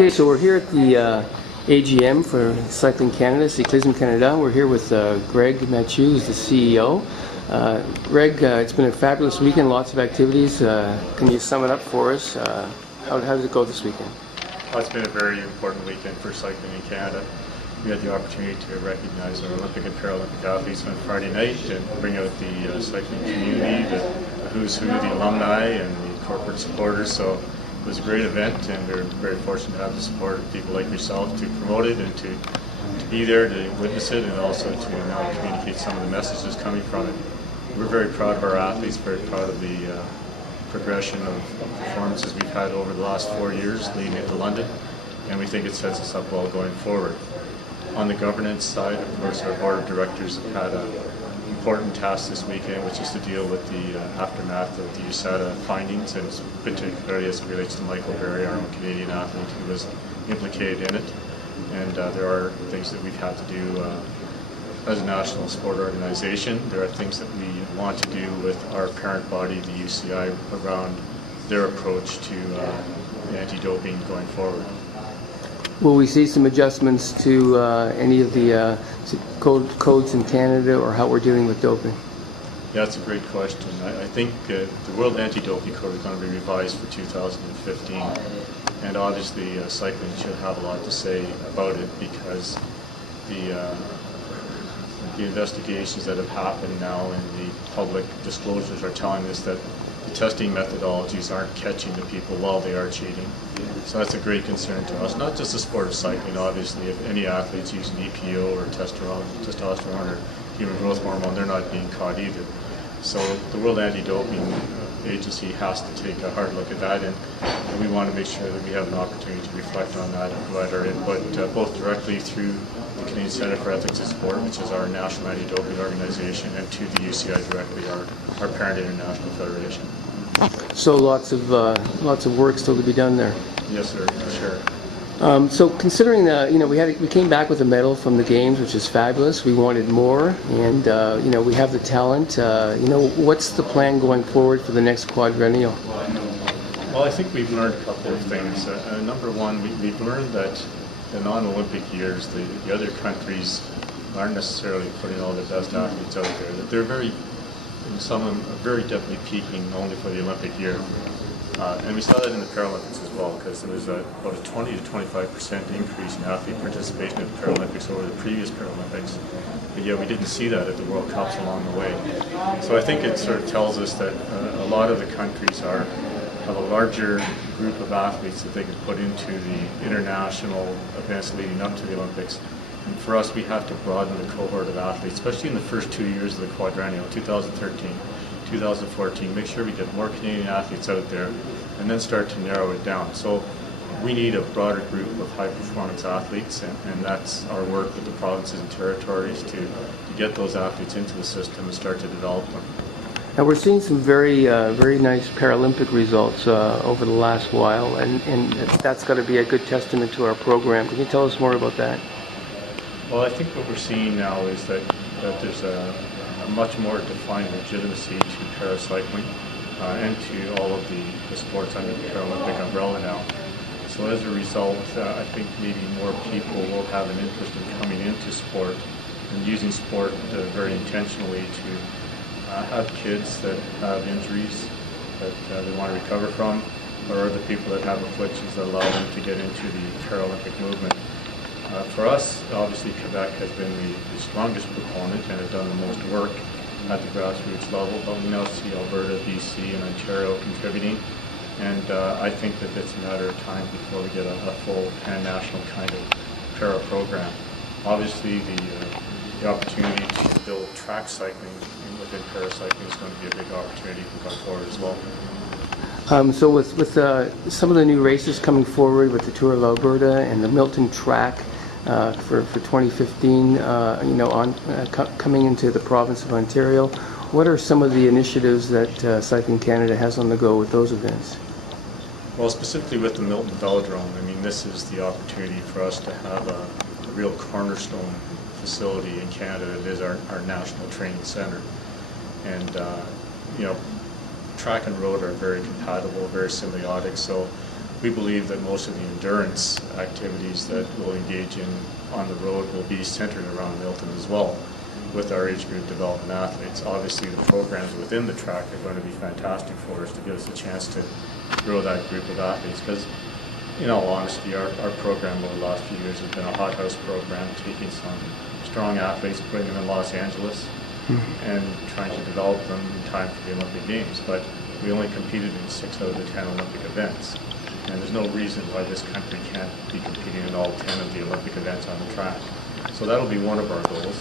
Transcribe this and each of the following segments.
Okay, so we're here at the AGM for Cycling Canada, Cyclisme Canada. We're here with Greg Mathieu, who's the CEO. Greg, it's been a fabulous weekend, lots of activities. Can you sum it up for us? How did it go this weekend? Well, it's been a very important weekend for cycling in Canada. We had the opportunity to recognize our Olympic and Paralympic athletes on Friday night and bring out the cycling community, the who's who, the alumni and the corporate supporters. So it was a great event, and we're very fortunate to have the support of people like yourself to promote it and to be there to witness it, and also to now communicate some of the messages coming from it. We're very proud of our athletes, very proud of the progression of performances we've had over the last 4 years leading into London, and we think it sets us up well going forward. On the governance side, of course, our board of directors have had an important task this weekend, which is to deal with the aftermath of the USADA findings, and particularly as it relates to Michael Berry, our own Canadian athlete who was implicated in it. And there are things that we've had to do as a national sport organization. There are things that we want to do with our parent body, the UCI, around their approach to anti-doping going forward. Will we see some adjustments to any of the codes in Canada, or how we're dealing with doping? Yeah, that's a great question. I think the World Anti-Doping Code is going to be revised for 2015, and obviously cycling should have a lot to say about it, because the investigations that have happened now and the public disclosures are telling us that the testing methodologies aren't catching the people while they are cheating. So that's a great concern to us, not just the sport of cycling. Obviously, if any athletes using EPO or testosterone or human growth hormone, they're not being caught either. So the World Anti-Doping Agency has to take a hard look at that, and we want to make sure that we have an opportunity to reflect on that and provide our input both directly through the Canadian Centre for Ethics in Sport, which is our national anti-doping organization, and to the UCI directly, our parent international federation. So lots of work still to be done there. Yes, sir, for sure. So considering that, we came back with a medal from the games, which is fabulous. We wanted more, and we have the talent. What's the plan going forward for the next quadrennial? Well, I think we've learned a couple of things. Number one, we've learned that the non-Olympic years, the other countries aren't necessarily putting all their best athletes out there. That they're some of them are very definitely peaking only for the Olympic year. And we saw that in the Paralympics as well, because there was about a 20 to 25% increase in athlete participation in the Paralympics over the previous Paralympics. But yet we didn't see that at the World Cups along the way. So I think it sort of tells us that a lot of the countries have a larger group of athletes that they can put into the international events leading up to the Olympics. And for us, we have to broaden the cohort of athletes, especially in the first 2 years of the quadrennial, 2013, 2014, make sure we get more Canadian athletes out there, and then start to narrow it down. So we need a broader group of high-performance athletes, and that's our work with the provinces and territories to get those athletes into the system and start to develop them. Now we're seeing some very nice Paralympic results over the last while, and that's got to be a good testament to our program. Can you tell us more about that? Well, I think what we're seeing now is that there's a much more defined legitimacy to paracycling and to all of the sports under the Paralympic umbrella now. So as a result, I think maybe more people will have an interest in coming into sport and using sport very intentionally to have kids that have injuries that they want to recover from, or other people that have afflictions that allow them to get into the Paralympic movement. For us, obviously, Quebec has been the strongest proponent and has done the most work at the grassroots level, but we now see Alberta, BC, and Ontario contributing, and I think that it's a matter of time before we get a full pan-national kind of para program. Obviously, the opportunity to build track cycling within paracycling is going to be a big opportunity going forward as well. So with some of the new races coming forward with the Tour of Alberta and the Milton Track for 2015, coming into the province of Ontario, what are some of the initiatives that Cycling Canada has on the go with those events? Well, specifically with the Milton Velodrome, I mean, this is the opportunity for us to have a real cornerstone facility in Canada. It is our national training center, and track and road are very compatible, very symbiotic. So we believe that most of the endurance activities that we'll engage in on the road will be centered around Milton as well, with our age group development athletes. Obviously, the programs within the track are going to be fantastic for us to give us a chance to grow that group of athletes, because in all honesty, our program over the last few years has been a hothouse program, taking some strong athletes, putting them in Los Angeles, and trying to develop them in time for the Olympic Games. But we only competed in 6 out of the 10 Olympic events. And there's no reason why this country can't be competing in all 10 of the Olympic events on the track. So that'll be one of our goals.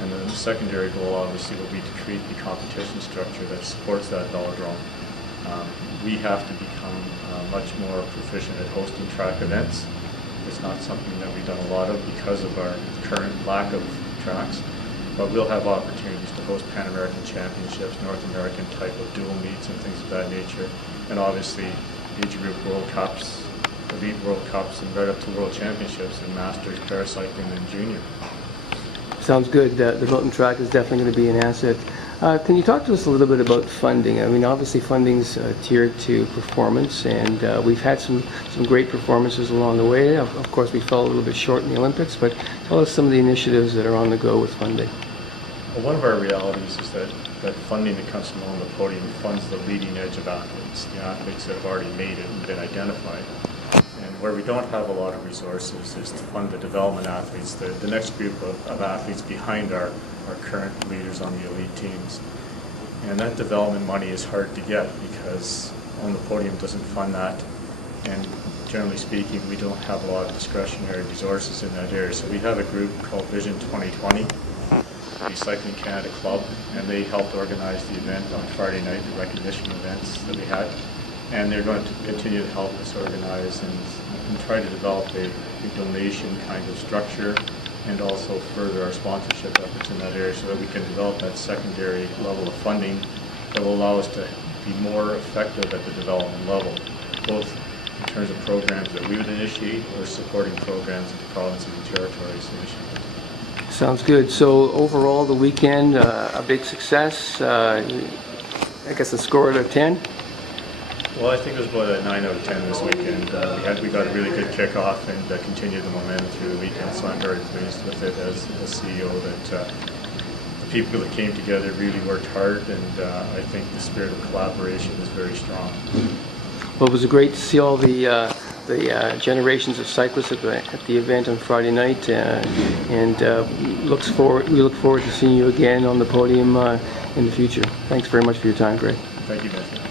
And the secondary goal obviously will be to create the competition structure that supports that velodrome. We have to become much more proficient at hosting track events. It's not something that we've done a lot of because of our current lack of tracks. But we'll have opportunities to host Pan American Championships, North American type of dual meets and things of that nature. And obviously age group World Cups, Elite World Cups, and right up to World Championships in Masters, Paracycling, and Junior. Sounds good. The Milton track is definitely going to be an asset. Can you talk to us a little bit about funding? I mean, obviously funding's tiered to performance, and we've had some great performances along the way. Of course, we fell a little bit short in the Olympics, but tell us some of the initiatives that are on the go with funding. Well, one of our realities is that funding that comes from on the podium funds the leading edge of athletes, the athletes that have already made it and been identified. And where we don't have a lot of resources is to fund the development athletes, the next group of athletes behind our current leaders on the elite teams. And that development money is hard to get because on the podium doesn't fund that. And generally speaking, we don't have a lot of discretionary resources in that area. So we have a group called Vision 2020, the Cycling Canada Club, and they helped organize the event on Friday night, the recognition events that we had. And they're going to continue to help us organize and try to develop a donation kind of structure, and also further our sponsorship efforts in that area so that we can develop that secondary level of funding that will allow us to be more effective at the development level, both in terms of programs that we would initiate or supporting programs that the provinces and territories initiate. Sounds good. So overall, the weekend, a big success. I guess a score out of 10? Well, I think it was about a 9 out of 10 this weekend. We got a really good kickoff and continued the momentum through the weekend, so I'm very pleased with it as CEO that the people that came together really worked hard, and I think the spirit of collaboration is very strong. Well, it was great to see all the generations of cyclists at the event on Friday night, and we look forward to seeing you again on the podium in the future. Thanks very much for your time, Greg. Thank you, Mathieu.